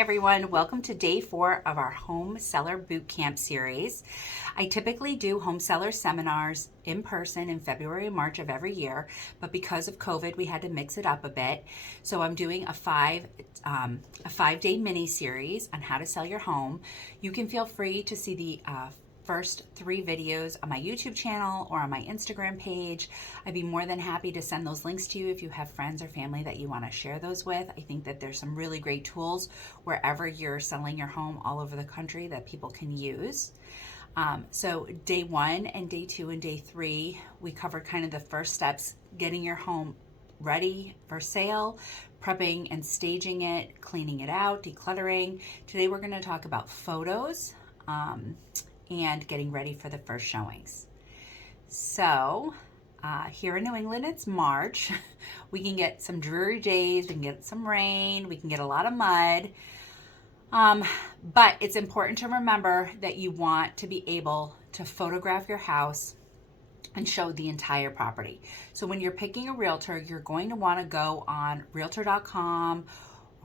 Everyone, welcome to day 4 of our home seller bootcamp series. I typically do home seller seminars in person in February and March of every year, but because of COVID, we had to mix it up a bit. So I'm doing a 5-day mini series on how to sell your home. You can feel free to see the first 3 videos on my YouTube channel or on my Instagram page. I'd be more than happy to send those links to you if you have friends or family that you want to share those with. I think that there's some really great tools wherever you're selling your home all over the country that people can use. So day 1 and day 2 and day 3, we covered kind of the first steps, getting your home ready for sale, prepping and staging it, cleaning it out, decluttering. Today we're going to talk about photos and getting ready for the first showings. So here in New England, it's March. We can get some dreary days, we can get some rain, we can get a lot of mud. But it's important to remember that you want to be able to photograph your house and show the entire property. So when you're picking a realtor, you're going to want to go on realtor.com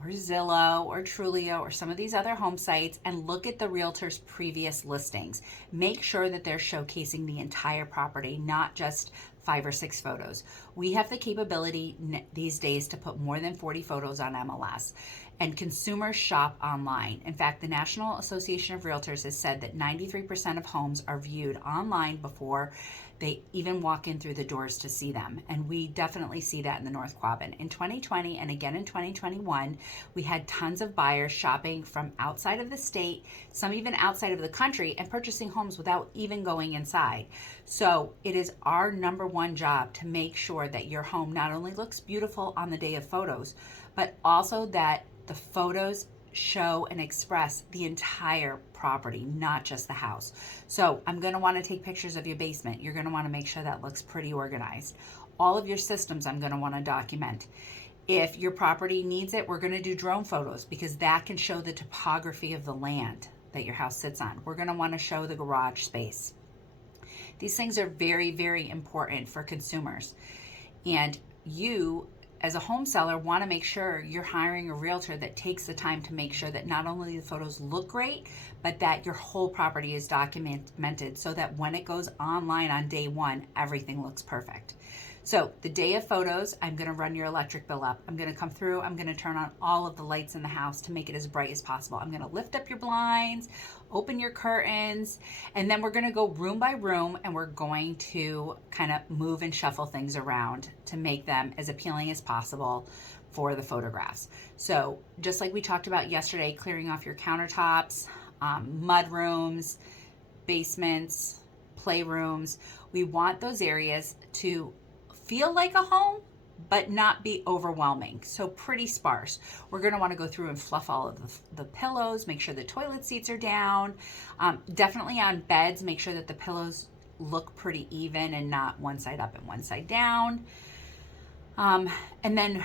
or Zillow or Trulio or some of these other home sites and look at the realtor's previous listings. Make sure that they're showcasing the entire property, not just 5 or 6 photos. We have the capability these days to put more than 40 photos on MLS, and consumers shop online. In fact, the National Association of Realtors has said that 93% of homes are viewed online before they even walk in through the doors to see them. And we definitely see that in the North Quabbin. In 2020 and again in 2021, we had tons of buyers shopping from outside of the state, some even outside of the country, and purchasing homes without even going inside. So it is our number one job to make sure that your home not only looks beautiful on the day of photos, but also that the photos show and express the entire property, not just the house. So I'm going to want to take pictures of your basement. You're going to want to make sure that looks pretty organized. All of your systems I'm going to want to document. If your property needs it, we're going to do drone photos because that can show the topography of the land that your house sits on. We're going to want to show the garage space. These things are very, very important for consumers. And you, as a home seller, want to make sure you're hiring a realtor that takes the time to make sure that not only the photos look great, but that your whole property is documented so that when it goes online on day 1, everything looks perfect. So the day of photos, I'm going to run your electric bill up. I'm going to come through. I'm going to turn on all of the lights in the house to make it as bright as possible. I'm going to lift up your blinds, open your curtains, and then we're going to go room by room and we're going to kind of move and shuffle things around to make them as appealing as possible for the photographs. So just like we talked about yesterday, clearing off your countertops, mud rooms, basements, playrooms, we want those areas to feel like a home, but not be overwhelming. So pretty sparse. We're going to want to go through and fluff all of the pillows, make sure the toilet seats are down. Definitely on beds, make sure that the pillows look pretty even and not one side up and one side down. And then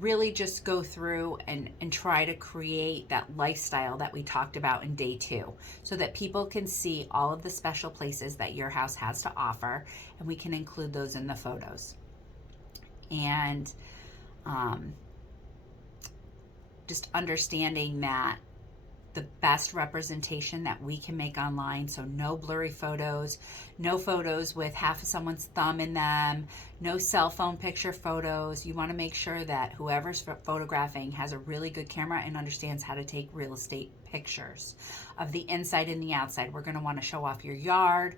really just go through and try to create that lifestyle that we talked about in day 2 so that people can see all of the special places that your house has to offer, and we can include those in the photos. And just understanding that the best representation that we can make online, so no blurry photos, no photos with half of someone's thumb in them, no cell phone picture photos. You want to make sure that whoever's photographing has a really good camera and understands how to take real estate pictures of the inside and the outside. We're going to want to show off your yard.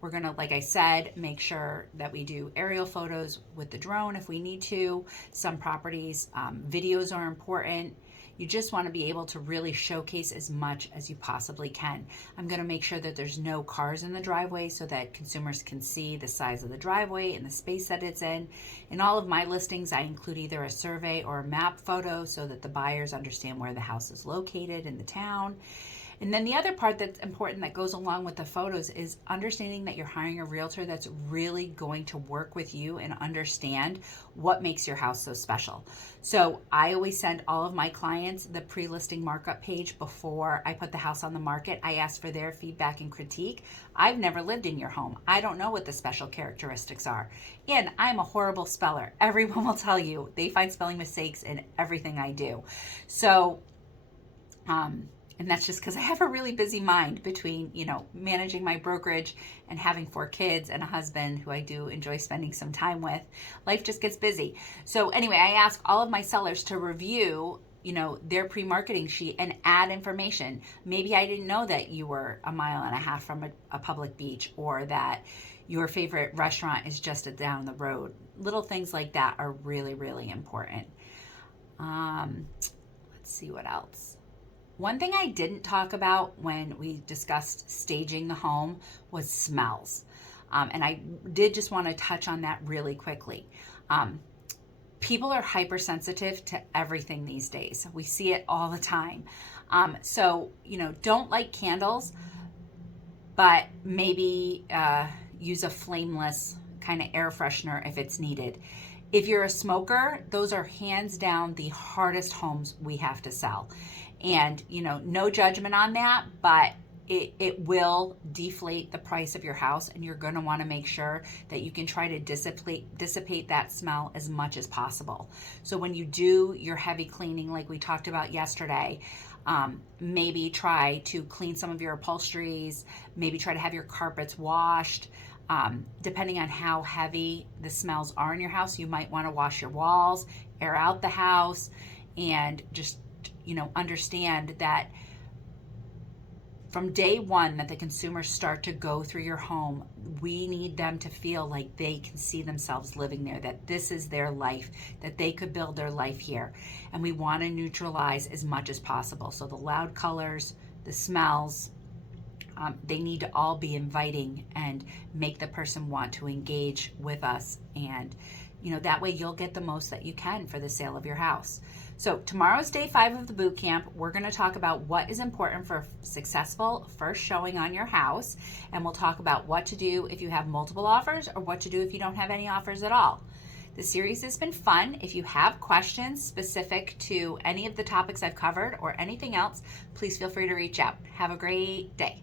We're going to, like I said, make sure that we do aerial photos with the drone if we need to. Some properties, videos are important. You just want to be able to really showcase as much as you possibly can. I'm going to make sure that there's no cars in the driveway so that consumers can see the size of the driveway and the space that it's in. In all of my listings, I include either a survey or a map photo so that the buyers understand where the house is located in the town. And then the other part that's important that goes along with the photos is understanding that you're hiring a realtor that's really going to work with you and understand what makes your house so special. So I always send all of my clients the pre-listing markup page before I put the house on the market. I ask for their feedback and critique. I've never lived in your home. I don't know what the special characteristics are. And I'm a horrible speller. Everyone will tell you they find spelling mistakes in everything I do. So And that's just because I have a really busy mind between, managing my brokerage and having 4 kids and a husband who I do enjoy spending some time with. Life just gets busy. So anyway, I ask all of my sellers to review, their pre-marketing sheet and add information. Maybe I didn't know that you were a mile and a half from a public beach, or that your favorite restaurant is just down the road. Little things like that are really, really important. Let's see what else. One thing I didn't talk about when we discussed staging the home was smells. And I did just want to touch on that really quickly. People are hypersensitive to everything these days. We see it all the time. So, don't light candles, but maybe use a flameless kind of air freshener if it's needed. If you're a smoker, those are hands down the hardest homes we have to sell. And, no judgment on that, but it will deflate the price of your house, and you're going to want to make sure that you can try to dissipate that smell as much as possible. So when you do your heavy cleaning, like we talked about yesterday, maybe try to clean some of your upholsteries, maybe try to have your carpets washed. Depending on how heavy the smells are in your house, you might want to wash your walls, air out the house, and just understand that from day one that the consumers start to go through your home, we need them to feel like they can see themselves living there, that this is their life, that they could build their life here. And we want to neutralize as much as possible. So the loud colors, the smells, they need to all be inviting and make the person want to engage with us. And that way you'll get the most that you can for the sale of your house. So tomorrow's day 5 of the boot camp. We're going to talk about what is important for a successful first showing on your house. And we'll talk about what to do if you have multiple offers, or what to do if you don't have any offers at all. The series has been fun. If you have questions specific to any of the topics I've covered or anything else, please feel free to reach out. Have a great day.